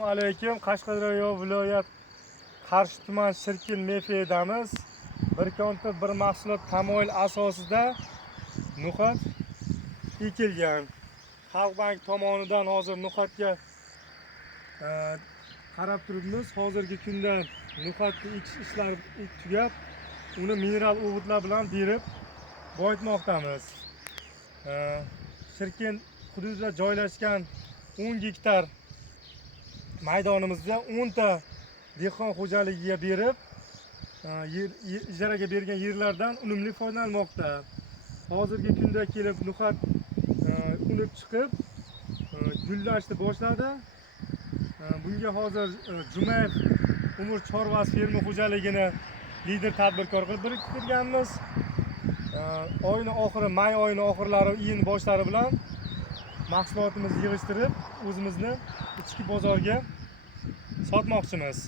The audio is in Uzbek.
Assalomu alaykum. Qashqadaryo viloyat Qarshi tuman Shirkin mefedamiz. Bir konta bir mahsulot tamoyil asosida no'xat ekilgan. Xalq bank tomonidan hozir no'xatga qarab turibmiz. Hozirgi kunda no'xatni ekish ishlari tugab, uni mineral o'g'itlar bilan berib boyitmoqdamiz. Shirkin hududida joylashgan 10 gektar maydonimizda 10 ta dehqon xo'jaligiga berib, ijaraga bergan yerlardan unumli foydalanmoqda. Hozirgi kunda kelib no'xat unib chiqib, gullashni boshladi. Bunga hozir Jumayev Umur chorvasi fermer xo'jaligini lider tadbirkor qilib biriktirganmiz. Oyning oxiri, may oyining oxirlari, iyun boshlari bilan mahsulotimizni yig'ishtirib, o'zimizni ichki bozorga sotmoqchimiz.